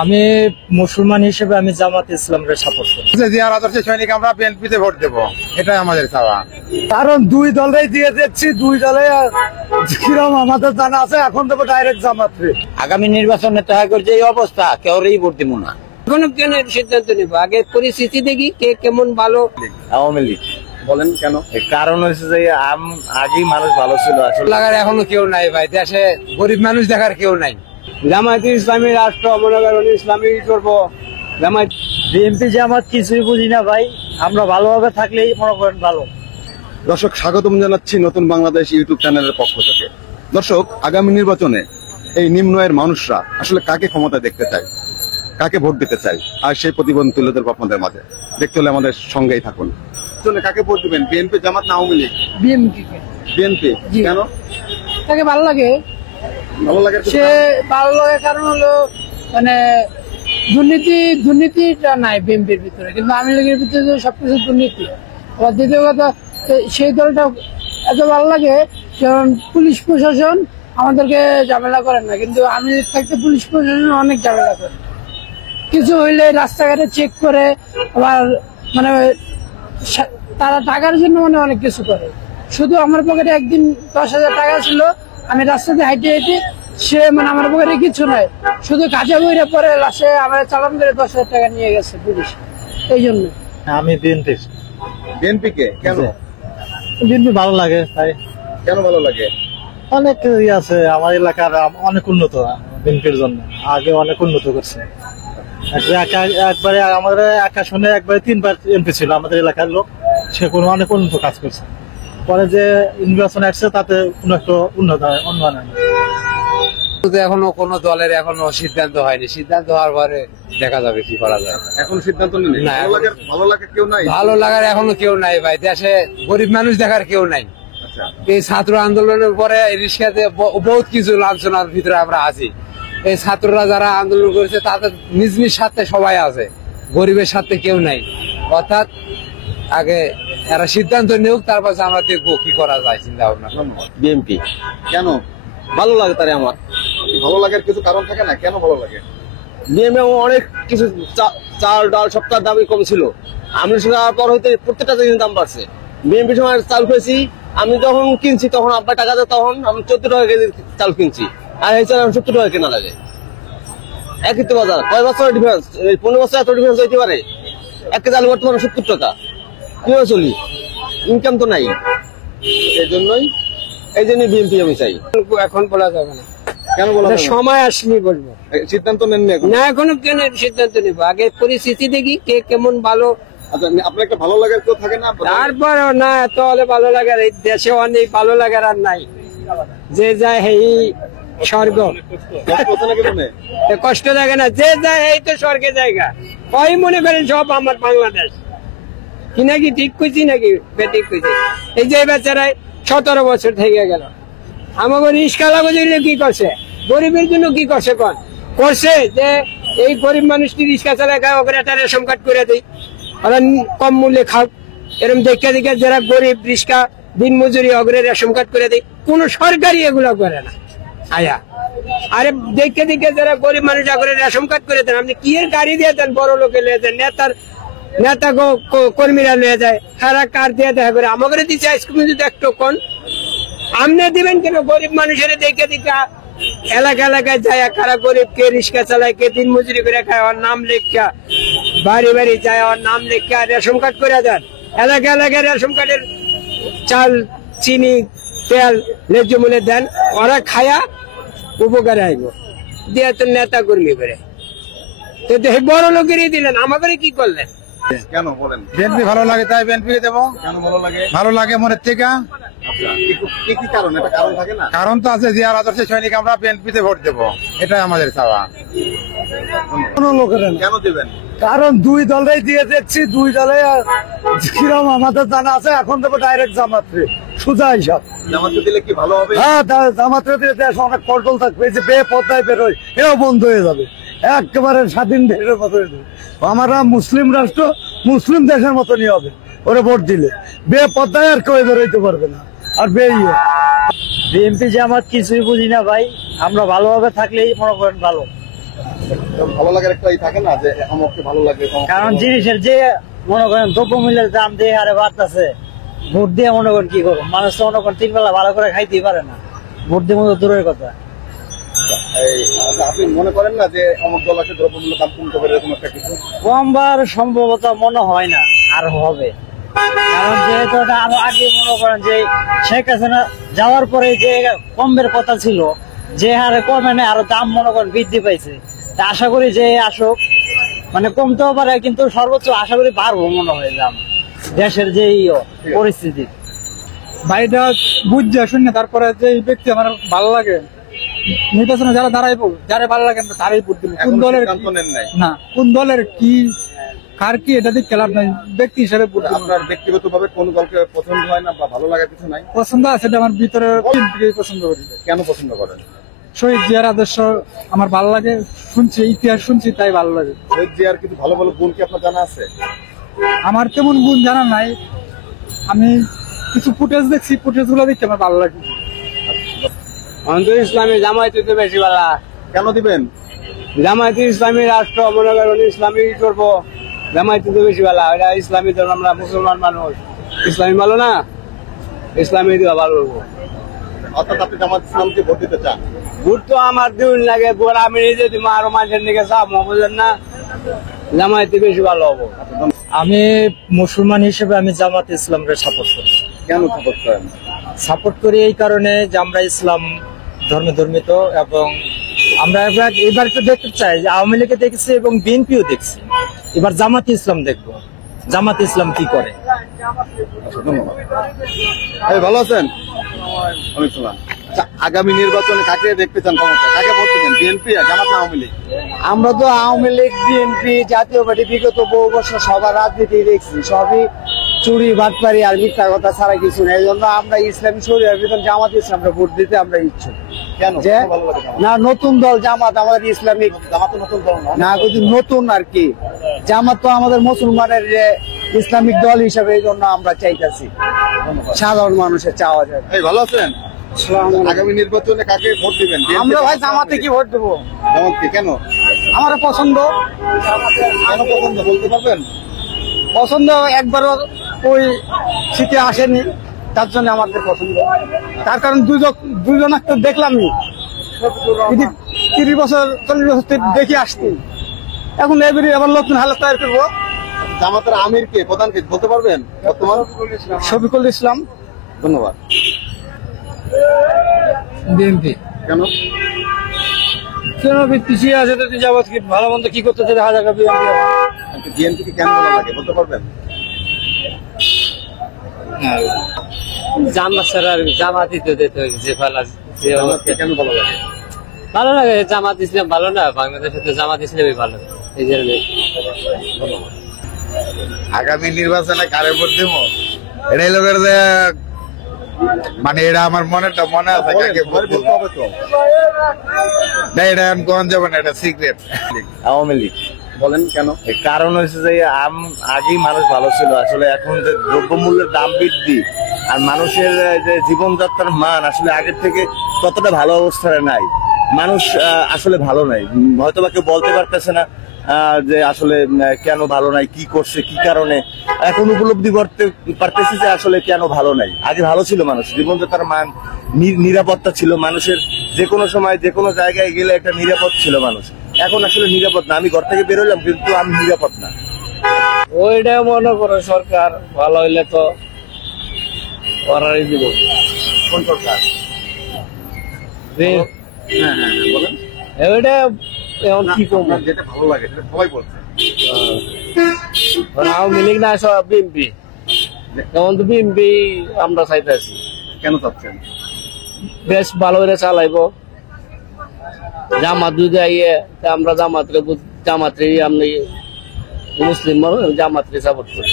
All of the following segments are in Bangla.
আমি মুসলমান হিসেবে আমি জামাত ইসলামের সাপোর্ট করি। জিয়ার আদর্শে সৈনিক আমরা বিএনপিতে ভোট দেবো, এটাই আমাদের চাওয়া। কারণ দুই দলেই দিয়ে দিচ্ছি, দুই দলে কিরম আমাদের জানা আছে, এখন দেবো ডাইরেক্ট জামাত। আগামী নির্বাচনে দেখা করছে এই অবস্থা, কেউই ভোট দিব না। এখনো কেন সিদ্ধান্ত নেব, আগে পরিস্থিতি দেখি কে কেমন। ভালো আওয়ামী লীগ। বলেন কেন? কারণ হচ্ছে যে আগেই মানুষ ভালো ছিল, আসলে লাগার এখনো কেউ নাই ভাই, দেশে গরিব মানুষ দেখার কেউ নাই। জামায়াত ইসলামী রাষ্ট্র মনে করেন ইসলামী করবো, জামায়াত বিএনপি জামাত কিছুই বুঝি না ভাই, আমরা ভালোভাবে থাকলেই মনে করেন ভালো। দর্শক, স্বাগতম জানাচ্ছি নতুন বাংলাদেশ ইউটিউব চ্যানেলের পক্ষ থেকে। দর্শক, আগামী নির্বাচনে এই নিম্ন আয়ের মানুষরা আসলে কাকে ক্ষমতা দেখতে চায়, কাকে ভোট দিতে চায়, আর সেই প্রতিবেদন তুলে ধরবো আপনাদের মাঝে। দেখতে হলে আমাদের সঙ্গেই থাকুন। কাকে ভোট দিবেন, বিএনপি, জামাত না আওয়ামী লীগ? বিএনপি। বিএনপি কেন? তাকে ভালো লাগে, ভালো লাগে। সে ভালো লাগে কারণ হলো মানে দুর্নীতিটা নাই বিএনপির ভিতরে, কিন্তু আওয়ামী লীগের ভিতরে সবকিছু দুর্নীতি। আবার দ্বিতীয় কথা, সেই দলটা এত ভালো লাগে কারণ পুলিশ প্রশাসন আমাদেরকে ঝামেলা করেন না, কিন্তু আওয়ামী লীগ থাকতে পুলিশ প্রশাসন অনেক ঝামেলা করে। কিছু হইলে রাস্তাঘাটে চেক করে, আবার মানে তারা টাকার জন্য মানে অনেক কিছু করে। শুধু আমার পকেটে একদিন 10,000 টাকা ছিল, আমি রাস্তাতে হাইটে হাইটে, সে মানে আমার পকেটে কিছু নাই, শুধু কাজে বইরে পরে লাশে আমার চালান করে 10,000 টাকা নিয়ে গেছে পুলিশ। এই জন্য আমি বিএনপি। বিএনপি কে কেন? বিএনপি ভালো লাগে তাই। কেন ভালো লাগে? অনেক আছে, আমার এলাকার অনেক উন্নত বিএনপির জন্য, আগে অনেক উন্নত করছে। একবারে আমাদের আকাশনে একবারে 3বার এমপি ছিল আমাদের এলাকার লোক, সে কোনো অনেক উন্নত কাজ করছে। পরে যে নির্বাচন আসছে তাতে কোনো একটা উন্নয়ন হয়। এখনো কোন দলের এখনো সিদ্ধান্ত হয়নি, সিদ্ধান্ত হওয়ার পরে দেখা যাবে কি করা যায়। এখন সিদ্ধান্ত নেই। না, ভালো লাগে কেউ নাই, ভালো লাগার এখনো কেউ নাই ভাই, দেশে গরিব মানুষ দেখার কেউ নাই। এই ছাত্র আন্দোলনের পরে রিক্সাতে বহুত কিছু লাঞ্ছনার ভিতরে আমরা আছি। এই ছাত্ররা যারা আন্দোলন করেছে তাদের নিজ নিজ স্বার্থে সবাই আছে, গরিবের স্বার্থে কেউ নাই। অর্থাৎ আগে এরা সিদ্ধান্ত নেউক, তারপর আমরা দেখবো কি করা যায়, চিন্তা ভাবনা। বিএনপি কেন ভালো লাগে তারে আমার। ভালো লাগার কিছু কারণ থাকে না? কেন ভালো লাগে? বিএনপি অনেক কিছু, চাল ডাল সবটার দামই কম ছিল। আমি শোনার পর হইতে প্রত্যেকটা জিনিসের দাম বাড়ছে। বিএনপি সময় চাল পেয়েছি, আমি যখন কিনছি তখন আব্বা টাকা দেয়, তখন আমি 14 টাকা কেজি চাল কিনছি, আর এই চাল আমি 70 টাকা কেনা লাগে। একই তো বাজার, কয় বছরের ডিফারেন্স? 15 বছর এত ডিফারেন্স হইতে পারে? এক কেজি আলু বর্তমানে 70 টাকা, কিভাবে চলি? ইনকাম তো নাই। এই জন্যই বিএনপি আমি চাই। এখন বলা যাবে না, কেন বলা যাবে না? সময় আসলে বলবো। সিদ্ধান্ত নেননি এখন? না, এখনো কেন সিদ্ধান্ত নেব, আগে পরিস্থিতি দেখি কে কেমন। ভালো আচ্ছা, আপনার একটা ভালো লাগার কেউ থাকে না? তারপর না, তাহলে ভালো লাগার এই দেশে অনেক ভালো লাগার আর নাই। যে যায় এই স্বর্গ, কষ্ট লাগে না, যে যায় এই তো স্বর্গের জায়গা। ওই মনে করেন সব আমার বাংলাদেশ, কি নাকি ঠিক কইছি নাকি বেঠিক কইছি? এই যে বেচারায় 17 বছর থেকে গেল, আমাকে রিস্কালা বুঝলে কি করছে, গরিবের জন্য কি করছে? করছে যে এই গরিব মানুষটি রিস্কা চালায় খায়, ওখানে একটা রেশন কার্ড করে দিই, ওরা কম মূল্যে খাও। এরকম দেখে দেখে যারা গরিব রিস্কা দিন মজুরি অগ্রে রেশন কার্ড করে দেয়, কোন সরকারি এগুলো করে না। আয়া আরে দেখে দেখে যারা গরিব মানুষ অগ্রে রেশন কার্ড করে দেন, আপনি কি এর গাড়ি দিয়ে দেন, বড় লোকে লিয়ে দেন, নেতা কর্মীরা লিয়ে যায়, সারা কার দিয়ে দেখা করে আমাকে দিচ্ছে আইসক্রিম যদি একটু কোন আমনে দিবেন কেন? গরিব মানুষের দেখে দেখে এলাকা এলাকায় যায়, কারা গরিব, কে রিক্সা চালায়, কে দিন মজুরি করে খায়, ওর নাম লেখা বাড়ি বাড়ি যায়, ওর নাম লেখা রেশন কার্ড করে দেন। এলাকা এলাকায় রেশন কার্ডের চাল, চিনি, তেল ন্যায্য মূল্যে দেন, ওরা খায়া উপকারে আইব দিয়ে তো নেতা কর্মী করে। তো বড় লোকেরই দিলেন, আমাকে কি করলেন? কেন বলেন? বিএনপি ভালো লাগে তাই বিএনপি দেবো। কেন ভালো লাগে? ভালো লাগে মনের থেকে। কি কারণ? এটা কারণ থাকে না? কারণ তো আছে, জিয়ার আদর্শে সৈনিক আমরা বিএনপিতে ভোট দেবো, এটাই আমাদের চাওয়া। কোনো লোকের না। কেন দিবেন? কারণ দুই দলেই দিয়ে দিচ্ছি, দুই দলে কিরম আমাদের জানা আছে, এখন দেবো ডাইরেক্ট জামাত। সোজা হিসাব। জামাতে দিলে কি ভালো হবে? হ্যাঁ, জামাত দিয়ে দেশ অনেক কন্ট্রোল থাকবে, যে বেপত্তায় বেরোয় এও বন্ধ হয়ে যাবে, একেবারে স্বাধীন দেশের মতো হয়ে যাবে। আমরা মুসলিম রাষ্ট্র, মুসলিম দেশের মতনই হবে ওরা ভোট দিলে। বেপত্তায় আর কেউ বেরোইতে পারবে না। আর বিএনপি জামাত কিছুই বুঝি না ভাই, আমরা ভালোভাবে থাকলেই মনে করেন ভালো। ভালো লাগার একটাই থাকে না যে আমাকে ভালো লাগে, কারণ জিনিসের যে মনে করেন দ্রব্যমূল্যের দাম দিয়ে হারে বাড়তেছে, ভোট দিয়ে মনে করেন কি করবো, মানুষ তো মনে করেন 3 বেলা ভালো করে খাইতেই পারে না, ভোট দিয়ে মতো দূরের কথা। আপনি মনে করেন না যে অমুক দল আছে দ্রব্যমূল্য দাম কমতে পারে এরকম একটা কিছু? কমবার সম্ভবত মনে হয় না আর হবে, কারণ যেহেতু এটা আরো আগে মনে করেন যে শেখ হাসিনা যাওয়ার পরে যে কমের কথা ছিল, যে হারে কমে না আরো দাম মনে করেন বৃদ্ধি পাইছে। তা আশা করি যে আসুক, মানে কমতেও পারে কিন্তু সর্বোচ্চ আশা করি বাড়বো মনে হয় দাম, দেশের যে পরিস্থিতি। বাড়িটা বুঝছে শুনে তারপরে যে ব্যক্তি আমার ভালো লাগে নির্বাচনে যারা দাঁড়াইবো, যারা ভালো লাগে তারাই ভোট দিব। কোন এখনো দলের সিদ্ধান্ত নেন নাই? না, কোন দলের কি কার কি এটা দেখতে লাভ নাই, ব্যক্তি হিসাবে ভোট দিব। আপনার ব্যক্তিগতভাবে কোন দলকে পছন্দ হয় না বা ভালো লাগার কিছু নাই? পছন্দ আছে, এটা আমার ভিতরে বিএনপিকেই পছন্দ করি। কেন পছন্দ করেন? শহীদ জিয়ার আদর্শ আমার ভালো লাগে, শুনছি ইতিহাস শুনছি তাই ভালো লাগে। শহীদ জিয়ার কিছু ভালো ভালো গুণ কি আপনার জানা আছে? আমার তেমন গুণ জানা নাই, আমি কিছু ফুটেজ দেখছি, ফুটেজ গুলো দেখতে আমার ভালো লাগে। আমাদের ইসলামী জামায়াতে তো বেশি ভালো। কেন দিবেন? জামায়াতে ইসলামী রাষ্ট্র মনে করেন ইসলামী করবো, জামায়াতে তো বেশি ভালো। এটা ইসলামী ধর্ম, আমরা মুসলমান মানুষ, ইসলামী ভালো না, ইসলামী দিবা ভালো হবো। অর্থাৎ আপনি জামাত ইসলামকে ভোট দিতে চান? ভোট তো আমার দিন লাগে, ভোট আমি নিজে দিব, আরো মানুষের দিকে চাপ বুঝেন না, জামায়াতে বেশি ভালো হবো। আমি মুসলমান হিসেবে আমি জামাত ইসলামকে সাপোর্ট করি। কেন সাপোর্ট করেন? সাপোর্ট করি এই কারণে যে আমরা ইসলাম ধর্মে ধর্মিত, এবং আমরা এবার তো দেখতে চাই যে আওয়ামী লীগে দেখছি এবং বিএনপিও দেখছি, এবার জামাত ইসলাম দেখবো, জামাত ইসলাম কি করে। ধন্যবাদ। এই ভালো আছেন? অনেক সময়। আচ্ছা, আগামী নির্বাচনে কাকে দেখতে চান ক্ষমতায়? কাকে ভোট দিবেন? বিএনপি, জামাত না আওয়ামী লীগ? আমরা তো আওয়ামী লীগ, বিএনপি, জাতীয় পার্টি বিগত বহু বছর সবার রাজনীতি দেখছি, সবই চুরি বাটপারি আর মিথ্যা কথা ছাড়া কিছু নেই। এই জন্য আমরা ইসলামী শরীয়তের ভিতর জামাত ইসলামকে ভোট দিতে আমরা ইচ্ছুক। কেন যে ভালো লাগে জামাত? না, নতুন দল জামাত আমাদের ইসলামিক জামাত তো নতুন দল না? না, কিন্তু নতুন আর কি, জামাত তো আমাদের মুসলমানের যে ইসলামিক দল হিসাবে, এই জন্য আমরা চাইতেছি, সাধারণ মানুষের চাওয়া যায়। এই ভালো আছেন? আগামী নির্বাচনে কাকে ভোট দিবেন? আমরা ভাই জামাতে কি ভোট দেবো, জামাতকে। কেন? আমার পছন্দ। কেন পছন্দ বলতে পারবেন? পছন্দ একবারও ওই শীতে আসেনি, তার জন্য আমাদের পছন্দ। তার কারণ দুজন তো দেখলামই, 30 বছর 40 বছর দেখে আসছি, এখন এবারে আবার নতুন হালত তৈরি করবো। জামাতের আমির কে, প্রধান কে বলতে পারবেন বর্তমান? শফিকুল ইসলাম। ধন্যবাদ। বিএনপি। কেন? কেন পিছিয়ে আছে তো যাবত কি ভালো মন্দ কি করতেছে দেখা যাবে। বিএনপি কে কেন ভালো লাগে বলতে পারবেন? জামাত ছাড়া জামাতই তো দিতে যে জামাতকে কেন ভালো লাগে? ভালো লাগে, জামাত ইসলাম ভালো না, বাংলাদেশে তো জামাত ইসলামই ভালো, এই জন্য। আগামী নির্বাচনে কারে ভোট দিব এটাই লোকের যে মানে এটা আমার মনে আছে কাকে ভোট দিব। বলতে হবে তো। না, এটা আমি কোন যাবো না, এটা সিক্রেট। আওয়ামী লীগ। বলেন কেন? এর কারণ হচ্ছে যে আগেই মানুষ ভালো ছিল, আসলে এখন যে দ্রব্যমূল্যের দাম বৃদ্ধি আর মানুষের যে জীবনযাত্রার মান আসলে আগের থেকে ততটা ভালো অবস্থায় নাই, মানুষ আসলে ভালো নাই, হয়তো বা কেউ বলতে পারতেছে না যে আসলে কেন ভালো নাই, কি করছে, কি কারণে। এখন উপলব্ধি করতে পারতেছি যে আসলে কেন ভালো নাই। আগে ভালো ছিল মানুষ, জীবনযাত্রার মান, নিরাপত্তা ছিল মানুষের, যে কোনো সময় যে কোনো জায়গায় গেলে একটা নিরাপদ ছিল মানুষ। এখন আসলে নিরাপদ না, আমি ঘর থেকে বেরোলাম কিন্তু আমি নিরাপদ না। ওইটা মনে করো সরকার ভালো হইলে তো করারই দিব। কোন সরকার? হ্যাঁ হ্যাঁ হ্যাঁ, বলেন। ওইটা এখন কি করবো, আপনার যেটা ভালো লাগে সেটা সবাই বলছে। আওয়ামী লীগ না সব বিএনপি, এখন তো বিএনপি আমরা চাইতেছি। কেন চাচ্ছেন? বেশ ভালো করে চালাইবো, জামাত যদি আইয়ে আমরা জামাত্রে আমি মুসলিম মানুষ, জামাত্রে সাপোর্ট করি।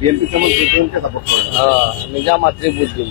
বিএনপি কেমন বিএনপিকে সাপোর্ট করেন? হ্যাঁ, আমি জামাত্রে বুঝ দিব।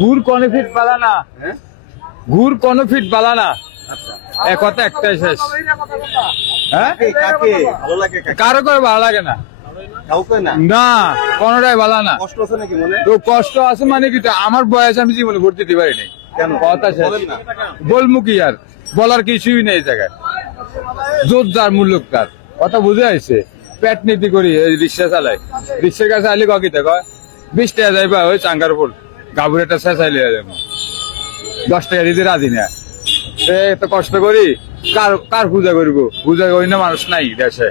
ঘুর কোন ফিট পালা না, হ্যাঁ ঘুর কোন ফিট পালা না, আচ্ছা, এক কথা একটাই শেষ। হ্যাঁ, কাকে ভালো লাগে? কারো করে ভালো লাগে না, কাউকে না? না কোনটাই ভালো না। কষ্ট আছে নাকি মনে? তো কষ্ট আছে মানে কি, আমার বয়স আমি জীবনে ভোট দিতে পারি নাই। কেন কথা শেষ। বলেন না। বলবো কি আর, বলার কিছুই নেই এই জায়গায়। জোরদার মূল্যক তার কথা বুঝে আসছে। পেট নীতি করি, এই রিক্সা চালাই, রিক্সার কাছে আইলে কি দেখো 20 টাকা যাইবা ওই চাঙ্গার ফুল গাবুরেটা শেষাইলে যাবো, 10 টাকা দিতে রাজি না। এত কষ্ট করি, কার পূজা করবো? পূজা করি না, মানুষ নাই দেশে।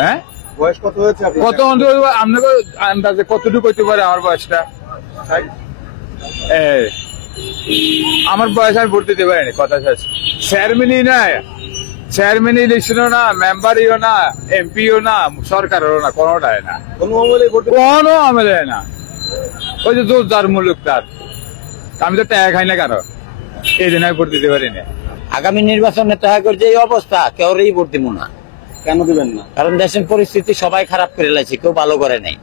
হ্যাঁ, বয়স কত হয়েছে আপনার? কত আপনাকে আন্দাজে কতটুকু হইতে পারে আমার বয়সটা? এই, আমার বয়স আমি ভোট দিতে পারিনি, কথা শেষ। চেয়ারম্যানই না, চেয়ারম্যান ইলেকশনও না, মেম্বারইও না, এমপিও না, সরকারেরও না, কোনোটাই না, কোনো আমলে ভোট দিবেন? কোনো আমলে না। ওই যে জোরদার মূল্যক তার, আমি তো টাকা খাই না কারো, এই দিন আমি ভোট দিতে পারিনি। আগামী নির্বাচনে দেখা করে যে এই অবস্থা, কেউরেই ভোট দিব না। কেন দিবেন না? কারণ দেশের পরিস্থিতি সবাই খারাপ করে লাগছে, কেউ ভালো করে নাই।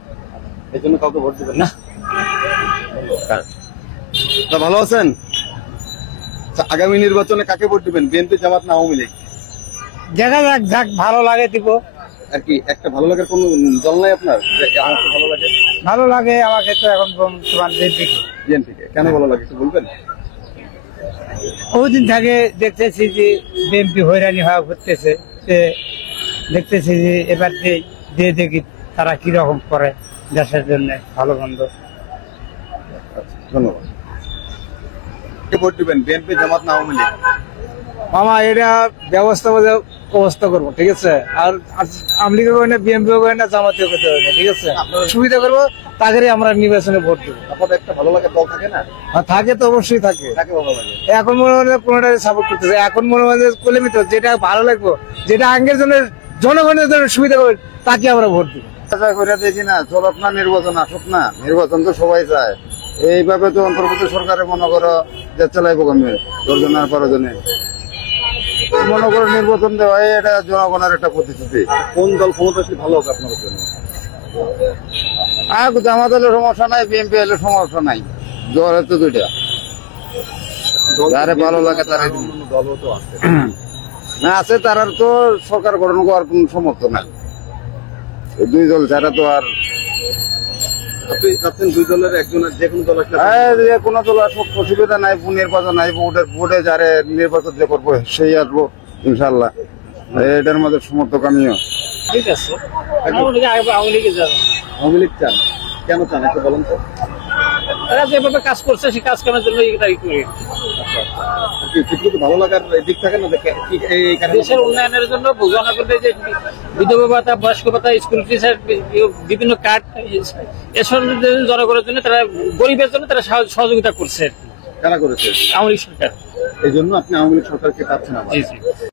এই জন্য কাউকে ভোট দিবেন না? না, তা ভালো আছেন? আচ্ছা, আগামী নির্বাচনে কাকে ভোট দিবেন? বিএনপি, জামাত না আওয়ামী লীগ? দেখা যাক, যাক ভালো লাগে দিব। আর কি একটা ভালো লাগার কোন দল নাই আপনার যে আমাকে ভালো লাগে? ভালো লাগে আমাকে তো এখন তোমার বিএনপিকে কেন ভালো লাগে একটু বলবেন? বহুদিন থেকে দেখতেছি যে বিএনপি হয়রানি হওয়া ঘুরতেছে, দেখতেছি যে এবার দিয়ে দেখি তারা কিরকম করে দেশের জন্য ভালো মন্দ। ধন্যবাদ। কে ভোট দিবেন? বিএনপি, জামাত না আওয়ামী লীগ? মামা এটা ব্যবস্থা করবো, ঠিক আছে? আর আওয়ামী লীগও হয় না, বিএনপিও হয় না, জামাতেও করতে হয় না, ঠিক আছে? সুবিধা করবো, তাদেরই আমরা নির্বাচনে ভোট দেবো। আপনাদের একটা ভালো লাগে দল থাকে না? আর থাকে তো অবশ্যই থাকে। কাকে ভালো লাগে? এখন মনে হয় কোনোটা সাপোর্ট করতেছে, এখন মনে হয় কলেমিত যেটা ভালো লাগবো, যেটা আগের জন্য জনগণের জন্য সুবিধা করবে, তাকে আমরা ভোট দেবো। করে দেখি না, চলক না নির্বাচন আসুক না, নির্বাচন তো সবাই চায়। এইভাবে তো অন্তর্বর্তী সরকারে মনে করো যে চালাইবো কমে 10 জন আর 12 জনে মনে করো নির্বাচন দেওয়া, এটা জনগণের একটা প্রতিশ্রুতি। কোন দল ক্ষমতা আসলে ভালো হবে আপনার জন্য? আর জামাত হলে সমস্যা নাই, বিএনপি হলে সমস্যা নাই, দল তো দুইটা, যারে ভালো লাগে তারা দলও তো আছে না, আছে তারার তো সরকার গঠন করার কোন সমর্থ নাই। এই দুই দল ছাড়া তো আর আপনি চাচ্ছেন দুই দলের একজনের যে কোনো দল আসলে? যে কোনো দল আসুক, অসুবিধা নাই। নির্বাচন নাই, ভোটে যারে নির্বাচন যে করবো সেই আসবো ইনশাল্লাহ। এটার মধ্যে সমর্থক আমিও। ঠিক আছে, আওয়ামী লীগে যাবেন। আওয়ামী লীগ চান? কেন চান একটু বলেন তো? তারা যেভাবে কাজ করছে সেই কাজ করার জন্য এটাই করি। কিছু তো ভালো লাগার দিক থাকে না, এই কারণে দেশের উন্নয়নের জন্য বোঝানো করতে যে বিধবা ভাতা, বয়স্ক ভাতা, স্কুল ফিসের বিভিন্ন কার্ড, এসব জনগণের জন্য, তারা গরিবের জন্য তারা সহযোগিতা করছে। কারা করেছে? আওয়ামী লীগ সরকার। এই জন্য আপনি আওয়ামী লীগ সরকারকে চাচ্ছেন? জি জি।